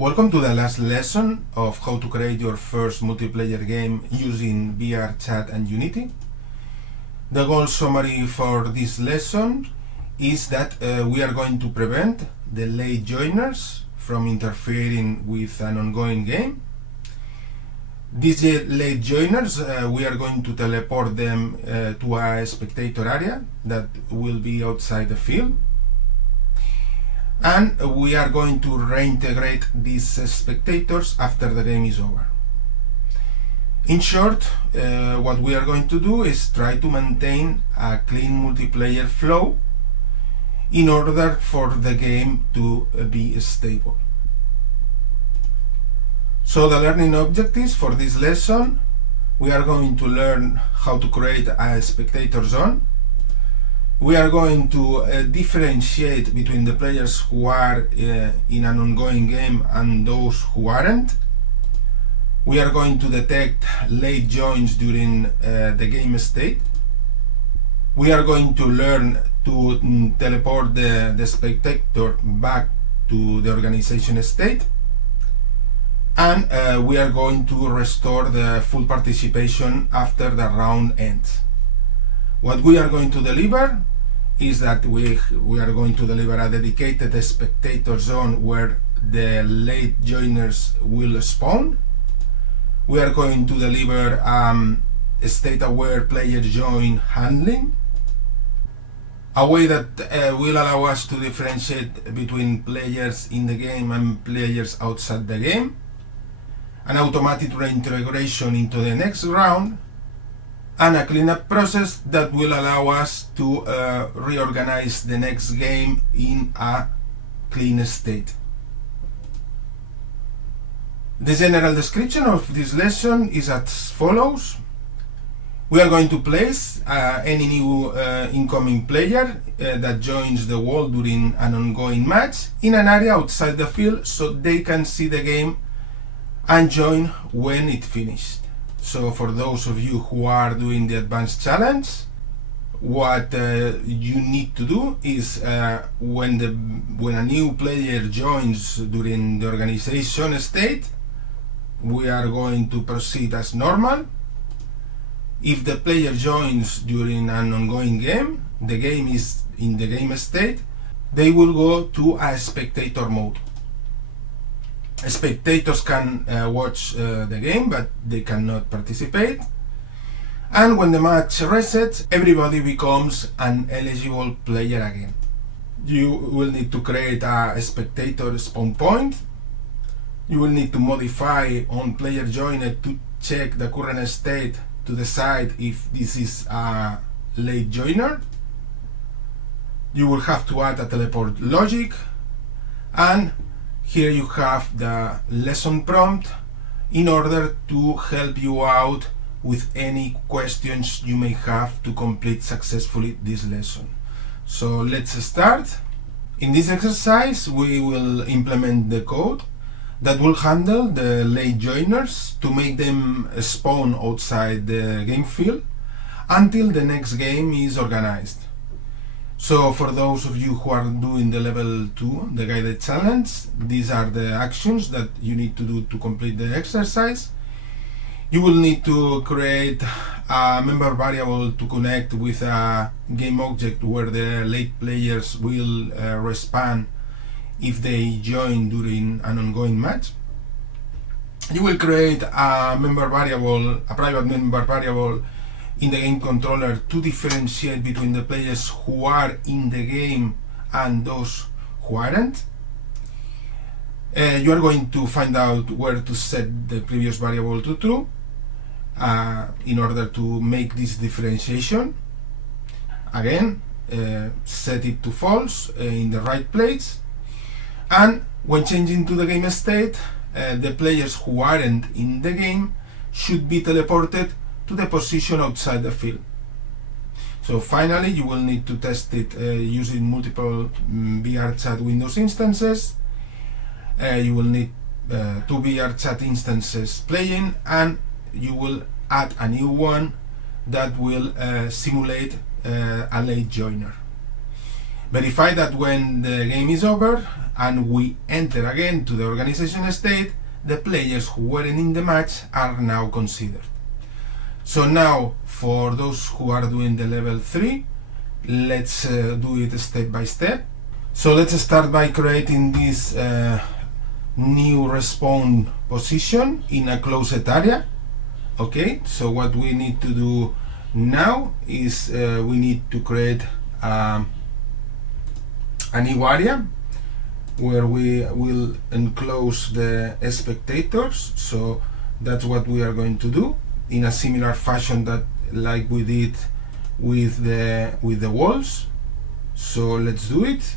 Welcome to the last lesson of how to create your first multiplayer game using VRChat and Unity. The goal summary for this lesson is that we are going to prevent the late joiners from interfering with an ongoing game. These late joiners, we are going to teleport them to a spectator area that will be outside the field. And we are going to reintegrate these spectators after the game is over. In short, what we are going to do is try to maintain a clean multiplayer flow in order for the game to be stable. So the learning objectives for this lesson, we are going to learn how to create a spectator zone. We are going to differentiate between the players who are in an ongoing game and those who aren't. We are going to detect late joins during the game state. We are going to learn to teleport the spectator back to the organization state. And we are going to restore the full participation after the round ends. What we are going to deliver is that we are going to deliver a dedicated spectator zone where the late joiners will spawn. We are going to deliver a state-aware player join handling, a way that will allow us to differentiate between players in the game and players outside the game, an automatic reintegration into the next round, and a cleanup process that will allow us to reorganize the next game in a clean state. The general description of this lesson is as follows. We are going to place any new incoming player that joins the world during an ongoing match in an area outside the field so they can see the game and join when it finished. So for those of you who are doing the advanced challenge, what you need to do is when a new player joins during the organization state, we are going to proceed as normal. If the player joins during an ongoing game, the game is in the game state, they will go to a spectator mode. Spectators can watch the game, but they cannot participate. And when the match resets, everybody becomes an eligible player again. You will need to create a spectator spawn point. You will need to modify on player joiner to check the current state to decide if this is a late joiner. You will have to add a teleport logic, and here you have the lesson prompt in order to help you out with any questions you may have to complete successfully this lesson. So let's start. In this exercise, we will implement the code that will handle the late joiners to make them spawn outside the game field until the next game is organized. So for those of you who are doing the level 2, the guided challenge, these are the actions that you need to do to complete the exercise. You will need to create a member variable to connect with a game object where the late players will respawn if they join during an ongoing match. You will create a member variable, a private member variable in the game controller to differentiate between the players who are in the game and those who aren't. You are going to find out where to set the previous variable to true in order to make this differentiation. Again, set it to false in the right place. And when changing to the game state, the players who aren't in the game should be teleported to the position outside the field. So finally, you will need to test it using multiple VRChat Windows instances. You will need 2 VRChat instances playing, and you will add a new one that will simulate a late joiner. Verify that when the game is over and we enter again to the organization state, the players who weren't in the match are now considered. So now, for those who are doing the level 3, let's do it step by step. So let's start by creating this new respawn position in a closed area. Okay, so what we need to do now is we need to create a new area where we will enclose the spectators. So that's what we are going to do in a similar fashion that like we did with the walls. So let's do it.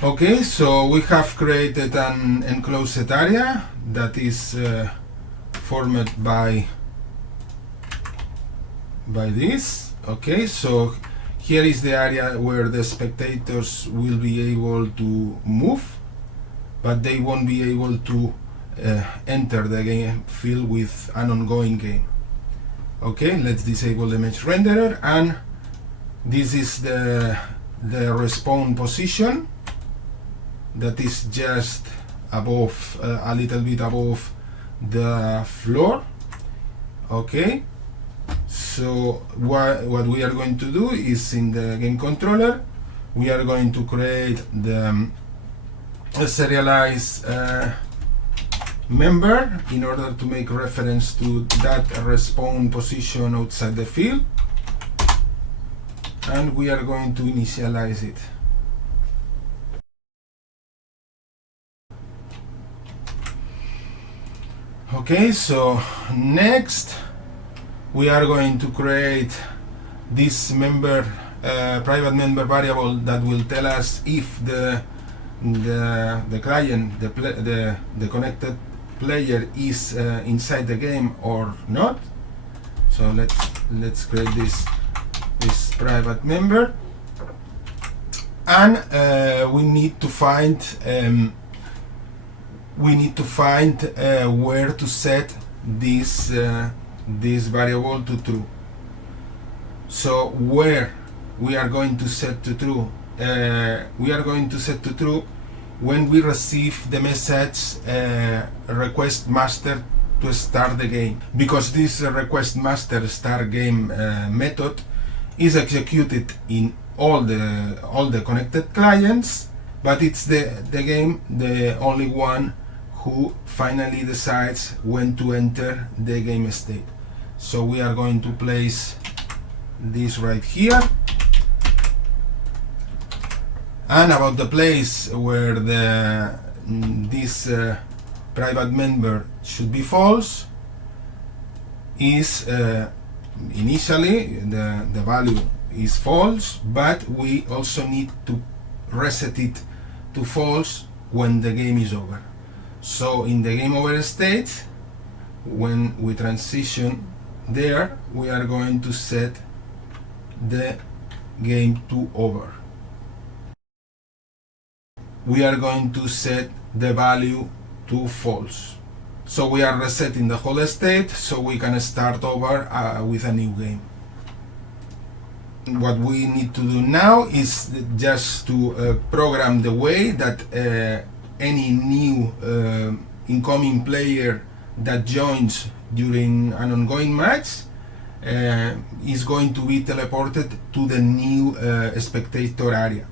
Okay, so we have created an enclosed area that is formed by this. Okay, so here is the area where the spectators will be able to move, but they won't be able to enter the game field with an ongoing game. Okay, let's disable the mesh renderer, and this is the respawn position that is just above, a little bit above the floor. Okay, so what we are going to do is in the game controller we are going to create the serialized member in order to make reference to that respawn position outside the field, and we are going to initialize it. Okay, so next we are going to create this member private member variable that will tell us if the client, the connected player is inside the game or not. So let's create this private member, and we need to find where to set this variable to true. So where we are going to set to true? We are going to set to true when we receive the message request master to start the game, because this request master start game method is executed in all the connected clients, but it's the game the only one who finally decides when to enter the game state. So we are going to place this right here, and about the place where this private member should be false is initially the value is false, but we also need to reset it to false when the game is over. So in the game over state, when we transition there, we are going to set the game to over. We are going to set the value to false. So we are resetting the whole state so we can start over with a new game. What we need to do now is just to program the way that any new incoming player that joins during an ongoing match is going to be teleported to the new spectator area.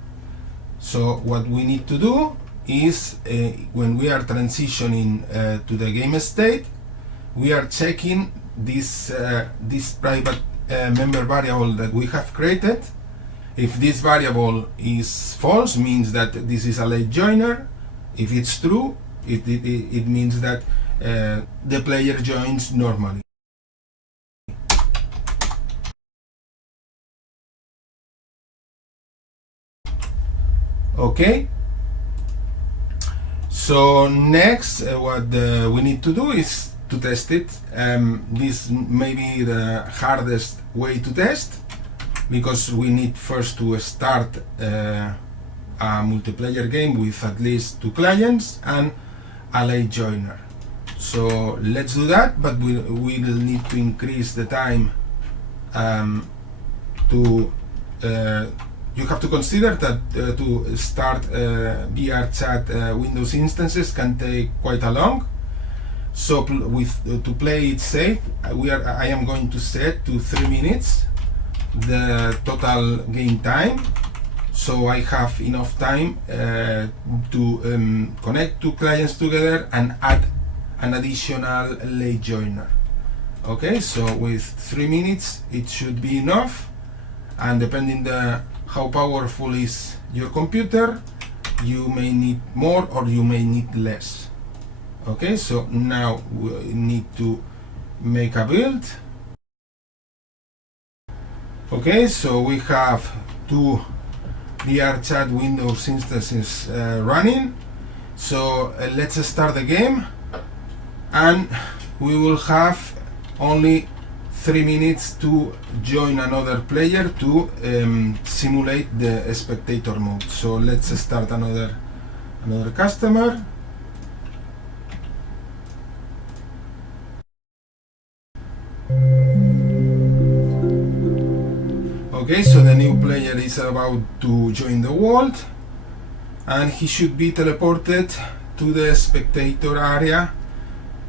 So what we need to do is when we are transitioning to the game state, we are checking this private member variable that we have created. If this variable is false, means that this is a late joiner. If it's true, it means that the player joins normally. Okay, so next what we need to do is to test it. This may be the hardest way to test, because we need first to start a multiplayer game with at least 2 clients and a late joiner. So let's do that, but we'll need to increase the time to you have to consider that to start VRChat Windows instances can take quite a long. So to play it safe, I am going to set to 3 minutes the total game time, so I have enough time to connect 2 clients together and add an additional late joiner. Okay, so with 3 minutes it should be enough, and depending how powerful is your computer, you may need more or you may need less. Okay, so now we need to make a build. Okay, so we have 2 VRChat Windows instances running. So let's start the game, and we will have only 3 minutes to join another player to simulate the spectator mode. So let's start another customer. Okay, so the new player is about to join the world, and he should be teleported to the spectator area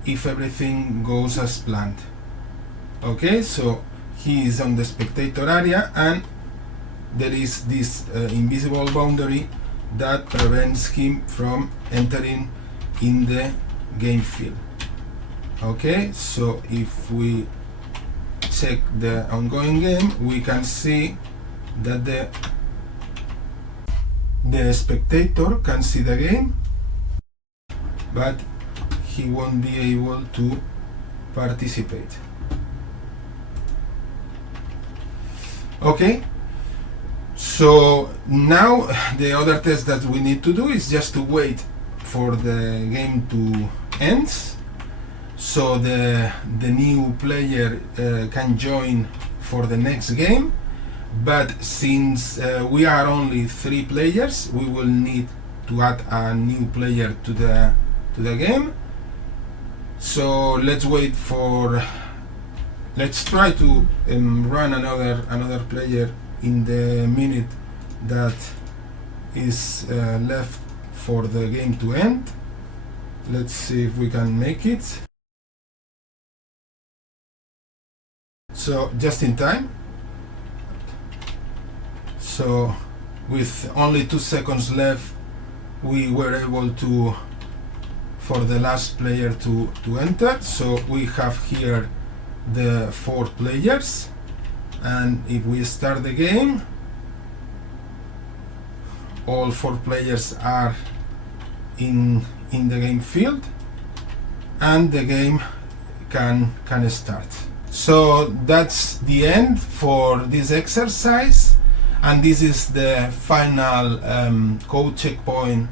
if everything goes as planned. Okay, so he is on the spectator area, and there is this invisible boundary that prevents him from entering in the game field. Okay, so if we check the ongoing game, we can see that the spectator can see the game, but he won't be able to participate. Okay, so now the other test that we need to do is just to wait for the game to end, so the new player can join for the next game. But since we are only 3 players, we will need to add a new player to the game. So let's wait for. Let's try to run another player in the minute that is left for the game to end. Let's see if we can make it. So just in time. So with only 2 seconds left, we were able to for the last player to enter. So we have here the 4 players, and if we start the game, all 4 players are in the game field, and the game can start. So that's the end for this exercise, and this is the final code checkpoint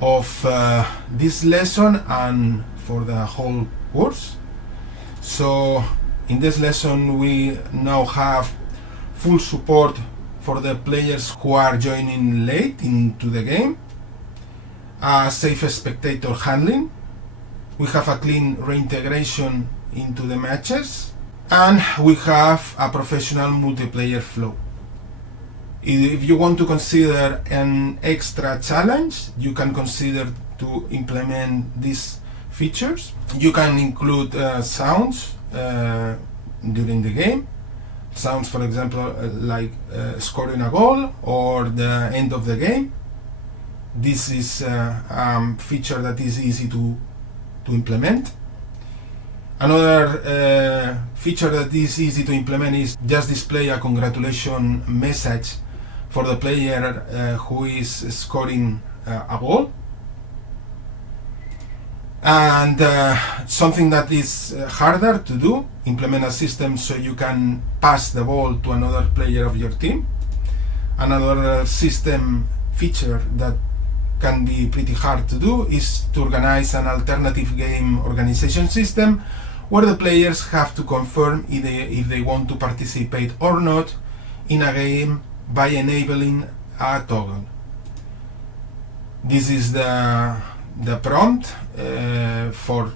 of this lesson and for the whole course. So in this lesson we now have full support for the players who are joining late into the game, a safe spectator handling, we have a clean reintegration into the matches, and we have a professional multiplayer flow. If you want to consider an extra challenge, you can consider to implement these features. You can include sounds during the game. Sounds, for example, like scoring a goal or the end of the game. This is a feature that is easy to implement. Another feature that is easy to implement is just display a congratulations message for the player who is scoring a goal. And something that is harder to do, implement a system so you can pass the ball to another player of your team. Another system feature that can be pretty hard to do is to organize an alternative game organization system where the players have to confirm if they want to participate or not in a game by enabling a toggle. This is the prompt for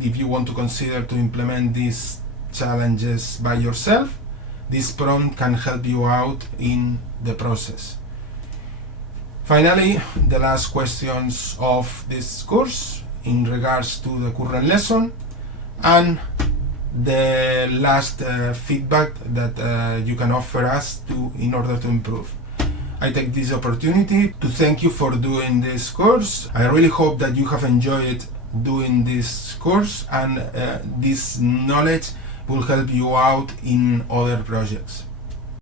if you want to consider to implement these challenges by yourself. This prompt can help you out in the process. Finally, the last questions of this course in regards to the current lesson, and the last feedback that you can offer us in order to improve. I take this opportunity to thank you for doing this course. I really hope that you have enjoyed doing this course, and this knowledge will help you out in other projects.